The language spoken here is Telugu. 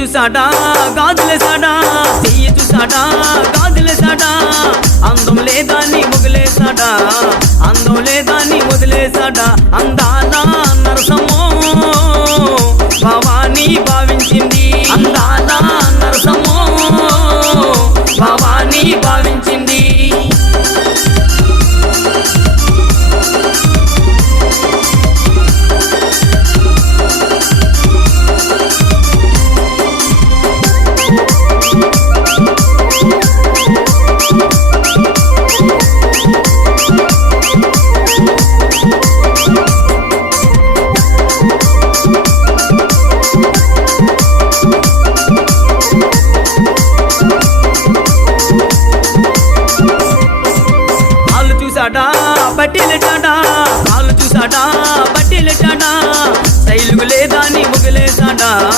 చూసాడా గాజులేసాడా, చెయ్యి చూసాడా గాజులేసాడా, అందం లేదా నీ వదిలేసాడా, అందం లేదా నీ వదిలేసాడా, అందానా నరసమ్మో భవానీ భావి